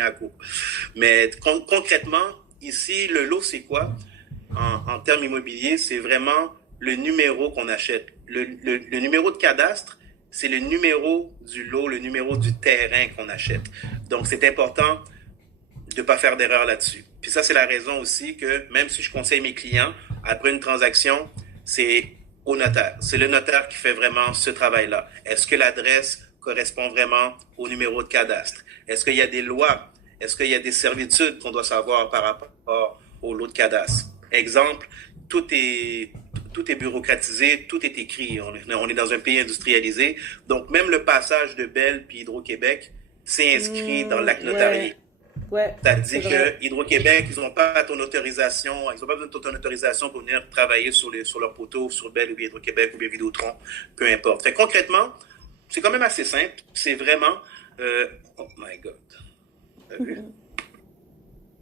à court. Mais concrètement, ici, le lot, c'est quoi? En termes immobiliers, c'est vraiment le numéro qu'on achète. Le numéro de cadastre, c'est le numéro du lot, le numéro du terrain qu'on achète. Donc, c'est important de ne pas faire d'erreur là-dessus. Puis ça, c'est la raison aussi que même si je conseille mes clients, après une transaction, c'est au notaire. C'est le notaire qui fait vraiment ce travail-là. Est-ce que l'adresse correspond vraiment au numéro de cadastre? Est-ce qu'il y a des lois? Est-ce qu'il y a des servitudes qu'on doit savoir par rapport au lot de cadastre? Exemple, tout est bureaucratisé, tout est écrit. On est dans un pays industrialisé. Donc, même le passage de Bell puis Hydro-Québec, c'est inscrit dans l'acte notarié. Ouais, ouais, c'est C'est-à-dire vrai. que Hydro-Québec, ils n'ont pas ton autorisation, ils n'ont pas besoin de ton autorisation pour venir travailler sur leur poteau, sur Bell ou bien Hydro-Québec ou bien Vidéotron, peu importe. Fait concrètement, c'est quand même assez simple. C'est vraiment, oh my God, t'as vu?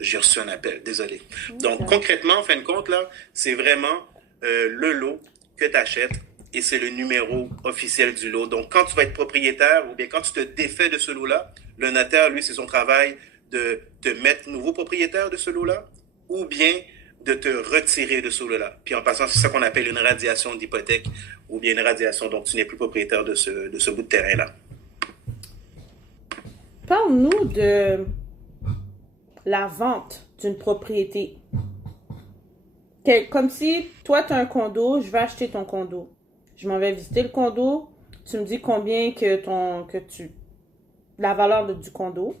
J'ai reçu un appel, désolé. Donc Ok. concrètement, en fin de compte, là, c'est vraiment le lot que tu achètes et c'est le numéro officiel du lot. Donc quand tu vas être propriétaire ou bien quand tu te défais de ce lot-là, le notaire, lui, c'est son travail de te mettre nouveau propriétaire de ce lot-là ou bien de te retirer de ce lot-là. Puis en passant, c'est ça qu'on appelle une radiation d'hypothèque ou bien une radiation. Donc tu n'es plus propriétaire de ce bout de terrain-là. Parle-nous de la vente d'une propriété. Comme si toi, tu as un condo, je vais acheter ton condo. Je m'en vais visiter le condo. Tu me dis combien la valeur du condo.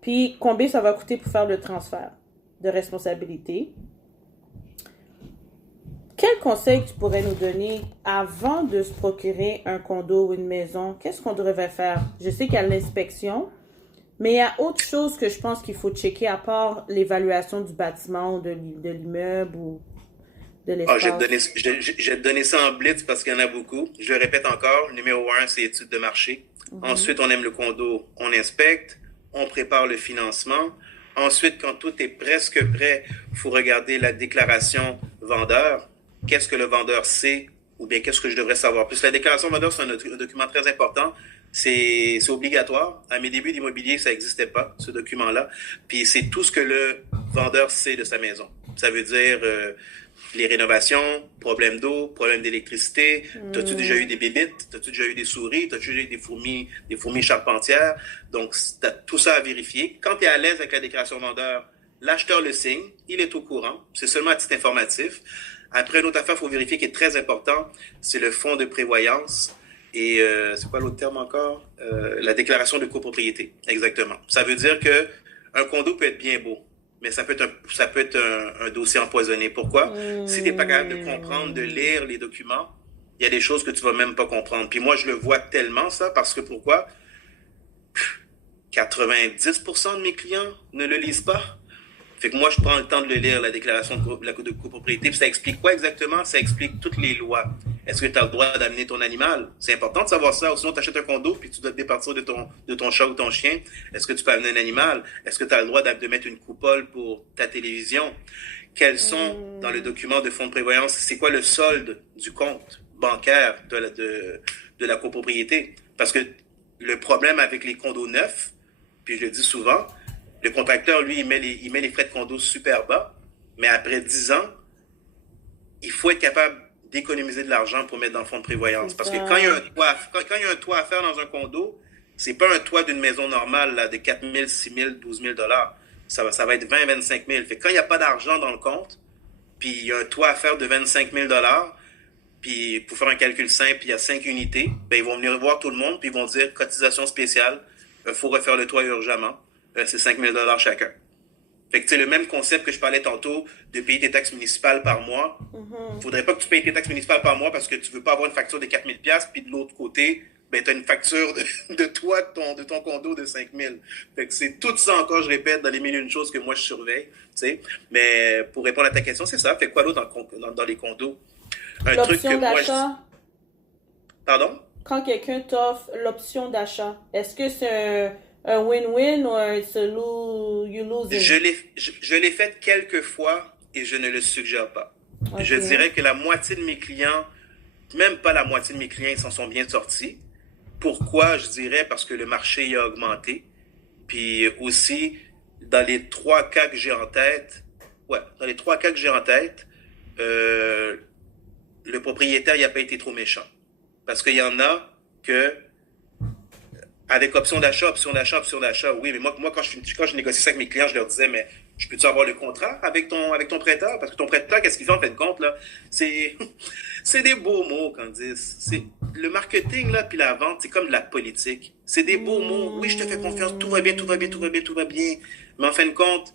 Puis combien ça va coûter pour faire le transfert de responsabilité. Quel conseil tu pourrais nous donner avant de se procurer un condo ou une maison? Qu'est-ce qu'on devrait faire? Je sais qu'il y a l'inspection, mais il y a autre chose que je pense qu'il faut checker à part l'évaluation du bâtiment ou de l'immeuble ou de Ah, l'espace. je vais te donner ça en blitz parce qu'il y en a beaucoup. Je le répète encore. Numéro un, c'est étude de marché. Ensuite, on aime le condo, on inspecte, on prépare le financement. Ensuite, quand tout est presque prêt, il faut regarder la déclaration vendeur. Qu'est-ce que le vendeur sait ou bien qu'est-ce que je devrais savoir. Plus la déclaration vendeur, c'est un document très important. C'est obligatoire. À mes débuts d'immobilier, ça n'existait pas, ce document-là. Puis c'est tout ce que le vendeur sait de sa maison. Ça veut dire les rénovations, problèmes d'eau, problèmes d'électricité. T'as-tu déjà eu des bébites? T'as-tu déjà eu des souris? T'as-tu déjà eu des fourmis charpentières? Donc, t'as tout ça à vérifier. Quand tu es à l'aise avec la déclaration vendeur, l'acheteur le signe, il est au courant. C'est seulement à titre informatif. Après, une autre affaire, il faut vérifier qui est très important, c'est le fonds de prévoyance. Et c'est quoi l'autre terme encore? La déclaration de copropriété. Exactement. Ça veut dire que un condo peut être bien beau, mais ça peut être un dossier empoisonné. Pourquoi? Si tu n'es pas capable de comprendre, de Hmm. lire les documents, il y a des choses que tu vas même pas comprendre. Puis moi, je le vois tellement, ça, parce que pourquoi? 90% de mes clients ne le lisent pas. Fait que moi, je prends le temps de le lire, la déclaration de copropriété. Puis ça explique quoi exactement? Ça explique toutes les lois. Est-ce que tu as le droit d'amener ton animal? C'est important de savoir ça. Ou sinon, tu achètes un condo puis tu dois te départir de ton chat ou ton chien. Est-ce que tu peux amener un animal? Est-ce que tu as le droit de mettre une coupole pour ta télévision? Quels sont, dans le Hmm. document de fonds de prévoyance, c'est quoi le solde du compte bancaire de la copropriété? Parce que le problème avec les condos neufs, puis je le dis souvent, le contracteur, lui, il met les frais de condo super bas, mais après 10 ans, il faut être capable d'économiser de l'argent pour mettre dans le fonds de C'est prévoyance. Parce que ça. quand il y a un toit à faire dans un condo, c'est pas un toit d'une maison normale là, de 4 000, 6 000, 12 000 dollars. Ça va être 20, 25 000. Fait que quand il n'y a pas d'argent dans le compte, puis il y a un toit à faire de 25 000 dollars, puis pour faire un calcul simple, il y a 5 unités, ben ils vont venir voir tout le monde, puis ils vont dire cotisation spéciale, il faut refaire le toit urgemment, c'est 5 000 dollars chacun. Fait que c'est le même concept que je parlais tantôt de payer tes taxes municipales par mois. Il ne Mhm. faudrait pas que tu payes tes taxes municipales par mois parce que tu ne veux pas avoir une facture de 4 000 puis de l'autre côté, ben, tu as une facture de toi, de ton condo de 5 000. Fait que c'est tout ça encore, je répète, dans les mille et une choses que moi je surveille. T'sais. Mais pour répondre à ta question, c'est ça. Fait quoi d'autre dans les condos? Un truc que L'option moi, d'achat, pardon? quand quelqu'un t'offre l'option d'achat, est-ce que c'est un win-win ou un you losing? Je l'ai fait quelques fois et je ne le suggère pas. Ok. Je dirais que la moitié de mes clients, même pas la moitié de mes clients, ils s'en sont bien sortis. Pourquoi? Je dirais parce que le marché a augmenté. Puis aussi, dans les trois cas que j'ai en tête, ouais, dans les trois cas que j'ai en tête, le propriétaire, il n'a pas été trop méchant. Parce qu'il y en a que, avec option d'achat, oui, mais moi quand je négocie ça avec mes clients, je leur disais, mais je peux-tu avoir le contrat avec ton prêteur? Parce que ton prêteur, qu'est-ce qu'il fait en fin de compte, là? C'est, c'est des beaux mots, Candice. Le marketing, là, puis la vente, c'est comme de la politique. C'est des beaux mots. Oui, je te fais confiance, tout va bien, tout va bien, tout va bien, tout va bien. Mais en fin de compte,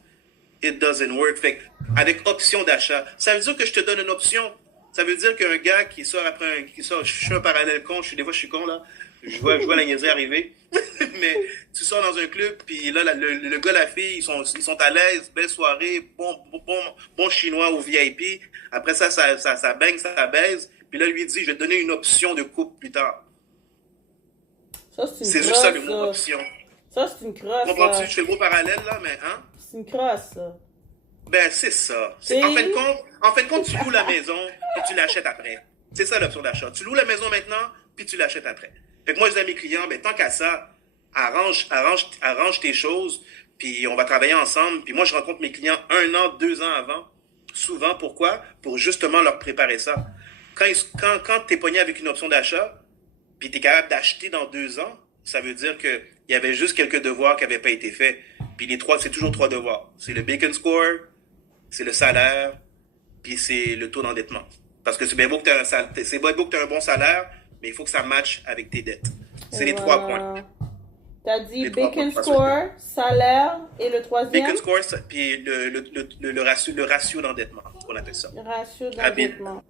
it doesn't work. Fait que, avec option d'achat, ça veut dire que je te donne une option. Ça veut dire qu'un gars qui sort je suis un parallèle con, des fois je suis con, là. Je vois la niaiserie arriver. Mais tu sors dans un club, puis là, le gars, la fille, ils sont à l'aise, belle soirée, bon chinois au VIP. Après ça baigne, ça baise. Puis là, lui dit, je vais te donner une option de couple plus tard. Ça, c'est une C'est crosse, juste ça le mot ça. option. Ça, c'est une crosse, Comprends-tu? ça. Je fais le gros parallèle, là, mais hein? C'est une crosse, ça. Ben, c'est ça. C'est- En fin de compte, tu loues la maison, puis tu l'achètes après. C'est ça l'option d'achat. Tu loues la maison maintenant, puis tu l'achètes après. Fait que moi, je dis à mes clients, ben, tant qu'à ça, arrange tes choses, puis on va travailler ensemble. Puis moi, je rencontre mes clients 1 an, 2 ans avant. Souvent, pourquoi? Pour justement leur préparer ça. Quand tu es pogné avec une option d'achat, puis tu es capable d'acheter dans 2 ans, ça veut dire qu'il y avait juste quelques devoirs qui n'avaient pas été faits. Puis c'est toujours 3 devoirs. C'est le Bacon Score, c'est le salaire, puis c'est le taux d'endettement. Parce que c'est bien beau que tu aies un bon salaire, mais il faut que ça matche avec tes dettes. C'est les 3 points. T'as dit Les 3 Bacon points. Score, salaire et le troisième? Bacon Score, puis le ratio d'endettement, qu'on appelle ça. Ratio d'endettement.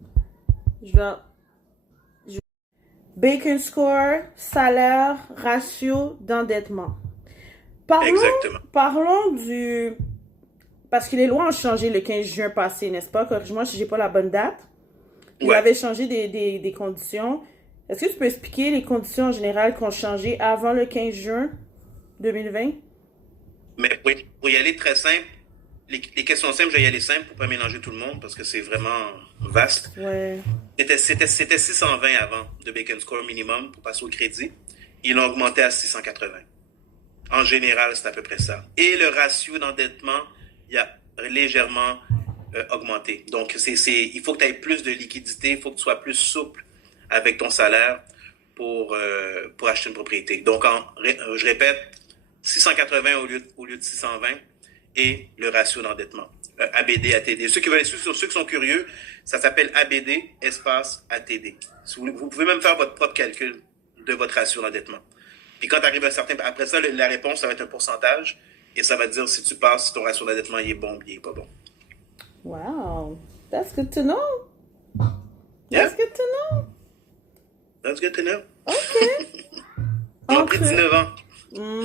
Bacon Score, salaire, ratio d'endettement. Exactement. Parlons du... Parce que les lois ont changé le 15 juin passé, n'est-ce pas? Corrige-moi si j'ai pas la bonne date. Il Ouais. avait changé des conditions. Est-ce que tu peux expliquer les conditions en général qui ont changé avant le 15 juin 2020? Mais pour y aller très simple, les questions simples, je vais y aller simple pour pas mélanger tout le monde parce que c'est vraiment vaste. Ouais. C'était 620 avant de Bacon Score minimum pour passer au crédit. Ils l'ont augmenté à 680. En général, c'est à peu près ça. Et le ratio d'endettement, il a légèrement augmenté. Donc, il faut que tu aies plus de liquidité, il faut que tu sois plus souple avec ton salaire pour acheter une propriété. Donc, je répète, 680 au lieu de 620 et le ratio d'endettement. ABD, ATD. Ceux qui sont curieux, ça s'appelle ABD, espace ATD. Vous pouvez même faire votre propre calcul de votre ratio d'endettement. Puis quand tu arrives à un certain... Après ça, la réponse, ça va être un pourcentage et ça va te dire si tu passes, si ton ratio d'endettement il est bon ou il n'est pas bon. Wow. That's good to know. Yeah. That's good to know. That's good to know. OK. Ça m'a pris 19 ans.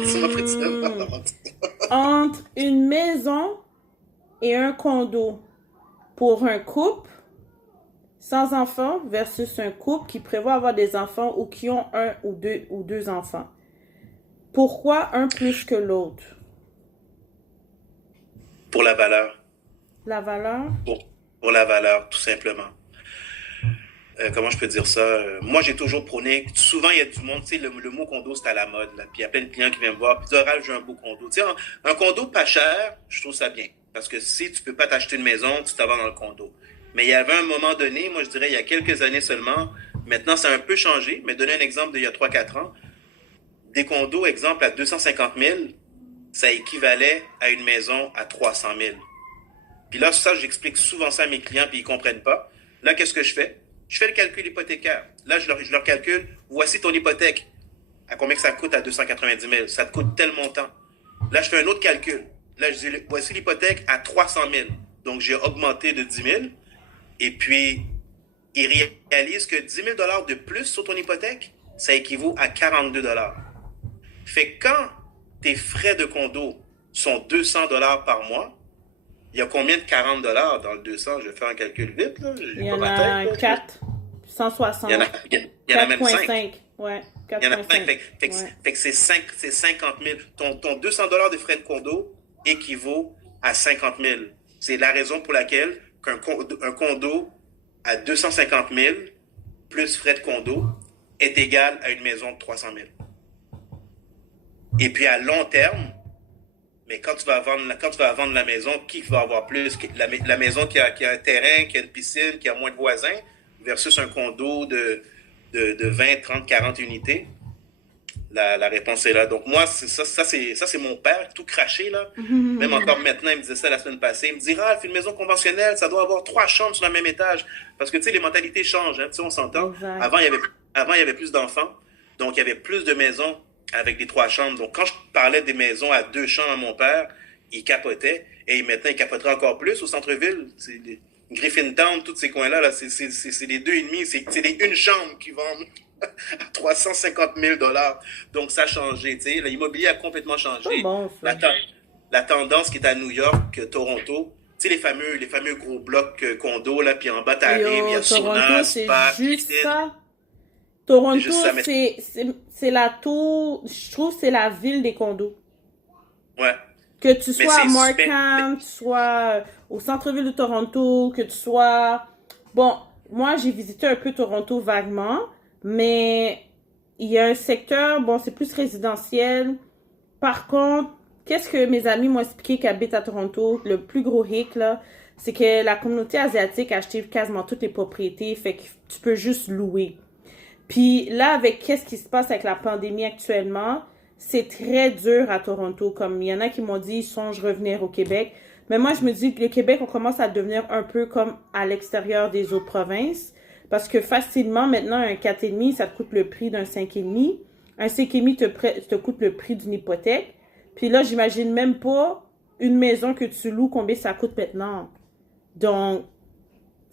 Ça m'a pris 19 ans. Entre une maison et un condo pour un couple sans enfants versus un couple qui prévoit avoir des enfants ou qui ont un ou deux enfants. Pourquoi un plus que l'autre? Pour la valeur. La valeur? Pour la valeur, tout simplement. Comment je peux dire ça? Moi, j'ai toujours prôné. Souvent, il y a du monde, tu sais, le mot condo, c'est à la mode, là. Puis il y a plein de clients qui viennent me voir. Puis ils disent, ah, j'ai un beau condo. Tu sais, un condo pas cher, je trouve ça bien. Parce que si tu peux pas t'acheter une maison, tu t'en vas dans le condo. Mais il y avait un moment donné, moi, je dirais, il y a quelques années seulement. Maintenant, ça a un peu changé. Mais donner un exemple d'il y a 3-4 ans. Des condos, exemple, à 250 000, ça équivalait à une maison à 300 000. Puis là, ça, j'explique souvent ça à mes clients, puis ils comprennent pas. Là, qu'est-ce que je fais? Je fais le calcul hypothécaire. Là, je leur calcule, voici ton hypothèque. À combien que ça coûte à 290 000? Ça te coûte tel montant. Là, je fais un autre calcul. Là, je dis, voici l'hypothèque à 300 000. Donc, j'ai augmenté de 10 000. Et puis, ils réalisent que 10 000 $ de plus sur ton hypothèque, ça équivaut à 42 $. Fait que quand tes frais de condo sont 200 $ par mois, il y a combien de 40 $ dans le 200? Je vais faire un calcul vite, là. Il y en a 4. 160. Il y en a même 5. 4,5. Ouais. Il y en a 5. 4,5. Fait que c'est 50 000. Ton 200 $ de frais de condo équivaut à 50 000. C'est la raison pour laquelle un condo à 250 000 plus frais de condo est égal à une maison de 300 000. Et puis à long terme, Mais quand tu vas vendre la maison, qui va avoir plus? La maison qui a un terrain, qui a une piscine, qui a moins de voisins, versus un condo de 20, 30, 40 unités. La réponse est là. Donc moi, ça c'est mon père, tout craché là. Même encore maintenant, il me disait ça la semaine passée. Il me dit, Ralph, une maison conventionnelle, ça doit avoir 3 chambres sur le même étage. Parce que tu sais, les mentalités changent, hein, tu sais, on s'entend. Exact. Avant, il y avait plus d'enfants. Donc, il y avait plus de maisons avec des 3 chambres. Donc, quand je parlais des maisons à 2 chambres à mon père, il capotait. Et maintenant, il capoterait encore plus au centre-ville. C'est Griffintown, tous ces coins-là, là, c'est les 2,5, c'est les 1 chambre qui vendent à 350 000 $. Donc, ça a changé. Tu sais, l'immobilier a complètement C'est changé. bon, ça. La tendance qui est à New York, Toronto, tu sais, les fameux gros blocs condos, là, puis en bas, t'arrives, il y Yo, a Toronto, sauna, c'est spa, juste piscine. ça. C'est Toronto, juste ça, mais c'est la tour, je trouve que c'est la ville des condos. ouais. Que tu Mais sois à Markham, tu sois au centre-ville de Toronto, que tu sois... Bon, moi, j'ai visité un peu Toronto vaguement, mais il y a un secteur, bon, c'est plus résidentiel. Par contre, qu'est-ce que mes amis m'ont expliqué qui habitent à Toronto, le plus gros hic, là, c'est que la communauté asiatique a acheté quasiment toutes les propriétés, fait que tu peux juste louer. Puis là, avec qu'est-ce qui se passe avec la pandémie actuellement, c'est très dur à Toronto. Comme il y en a qui m'ont dit, ils songent revenir au Québec. Mais moi, je me dis que le Québec, on commence à devenir un peu comme à l'extérieur des autres provinces. Parce que facilement, maintenant, un 4,5, ça te coûte le prix d'un 5,5. Un 5,5 te coûte le prix d'une hypothèque. Puis là, j'imagine même pas une maison que tu loues, combien ça coûte maintenant. Donc,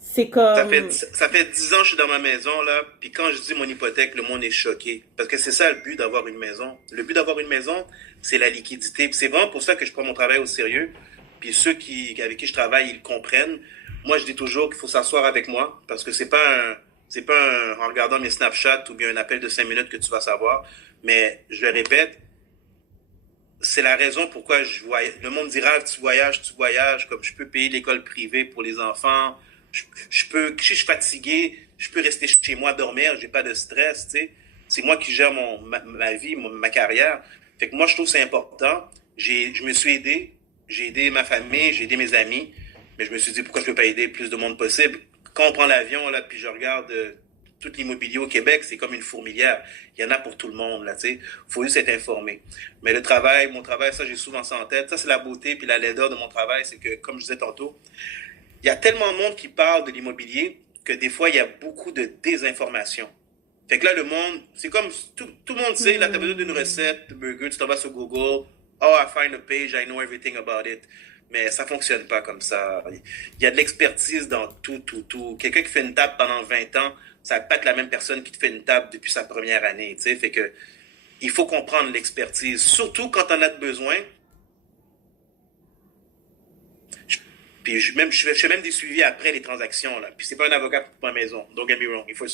c'est comme... Ça fait 10 ans que je suis dans ma maison, là, puis quand je dis mon hypothèque, le monde est choqué. Parce que c'est ça le but d'avoir une maison. Le but d'avoir une maison, c'est la liquidité. Puis c'est vraiment pour ça que je prends mon travail au sérieux. Puis avec qui je travaille, ils le comprennent. Moi, je dis toujours qu'il faut s'asseoir avec moi, parce que c'est pas en regardant mes Snapchat ou bien un appel de 5 minutes que tu vas savoir. Mais je le répète, c'est la raison pourquoi je voyage. Le monde dira, tu voyages, comme je peux payer l'école privée pour les enfants. Si je suis fatigué, je peux rester chez moi dormir, j'ai pas de stress, tu sais. C'est moi qui gère ma vie, ma carrière. Fait que moi, je trouve que c'est important. Je me suis aidé. J'ai aidé ma famille, j'ai aidé mes amis. Mais je me suis dit, pourquoi je peux pas aider le plus de monde possible? Quand on prend l'avion, là, puis je regarde tout l'immobilier au Québec, c'est comme une fourmilière. Il y en a pour tout le monde, là, tu sais. Faut juste être informé. Mais mon travail, ça, j'ai souvent ça en tête. Ça, c'est la beauté puis la laideur de mon travail. C'est que, comme je disais tantôt, il y a tellement de monde qui parle de l'immobilier que des fois, il y a beaucoup de désinformation. Fait que là, le monde, c'est comme tout le monde sait, là, tu as besoin d'une recette de burger, tu t'en vas sur Google, oh, I find a page, I know everything about it. Mais ça fonctionne pas comme ça. Il y a de l'expertise dans tout. Quelqu'un qui fait une table pendant 20 ans, ça va pas être la même personne qui te fait une table depuis sa première année, tu sais. Fait que, il faut comprendre l'expertise, surtout quand on a besoin. Puis je fais même des suivis après les transactions, là. Puis c'est pas un avocat pour ma maison. Don't get me wrong. Il faut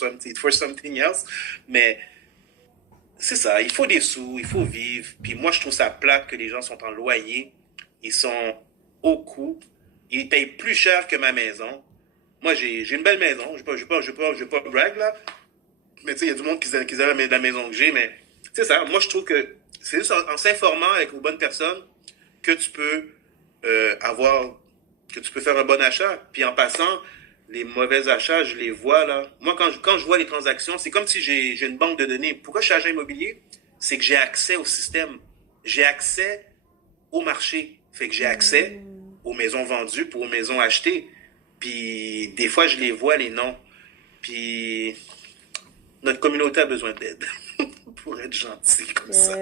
something else. Mais c'est ça. Il faut des sous, il faut vivre. Puis moi, je trouve ça plate que les gens sont en loyer. Ils sont au coût. Ils payent plus cher que ma maison. Moi, j'ai une belle maison. Je vais pas brag, là. Mais tu sais, il y a du monde qui aime la maison que j'ai. Mais c'est ça. Moi, je trouve que c'est juste en s'informant avec aux bonnes personnes que tu peux avoir que tu peux faire un bon achat. Puis en passant, les mauvais achats, je les vois là. Moi, quand je vois les transactions, c'est comme si j'ai une banque de données. Pourquoi je suis agent immobilier? C'est que j'ai accès au système. J'ai accès au marché. Fait que j'ai accès aux maisons vendues pour aux maisons achetées. Puis des fois, je les vois, les noms. Puis notre communauté a besoin d'aide pour être gentil comme ça.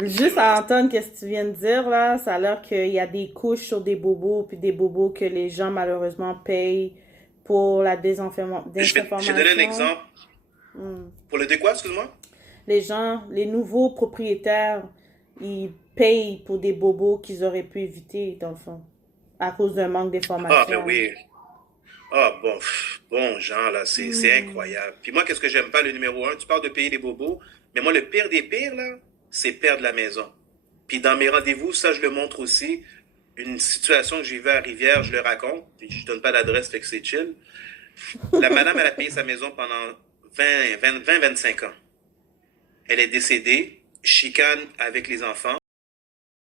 Juste à entendre ce que tu viens de dire, là, ça a l'air qu'il y a des couches sur des bobos, puis des bobos que les gens, malheureusement, payent pour la désinformation. Je vais te donner un exemple. Pour le de quoi, excuse-moi? Les gens, les nouveaux propriétaires, ils payent pour des bobos qu'ils auraient pu éviter, dans le fond, à cause d'un manque d'information. Ah, ben oui. Ah, bon, Jean, là, c'est incroyable. Puis moi, qu'est-ce que j'aime pas, le numéro 1? Tu parles de payer des bobos, mais moi, le pire des pires, là, c'est perdre la maison. Puis dans mes rendez-vous, ça, je le montre aussi. Une situation que j'ai vue à Rivière, je le raconte. Puis je donne pas d'adresse, fait que c'est chill. La madame, elle a payé sa maison pendant 20-25 ans. Elle est décédée. chicane avec les enfants.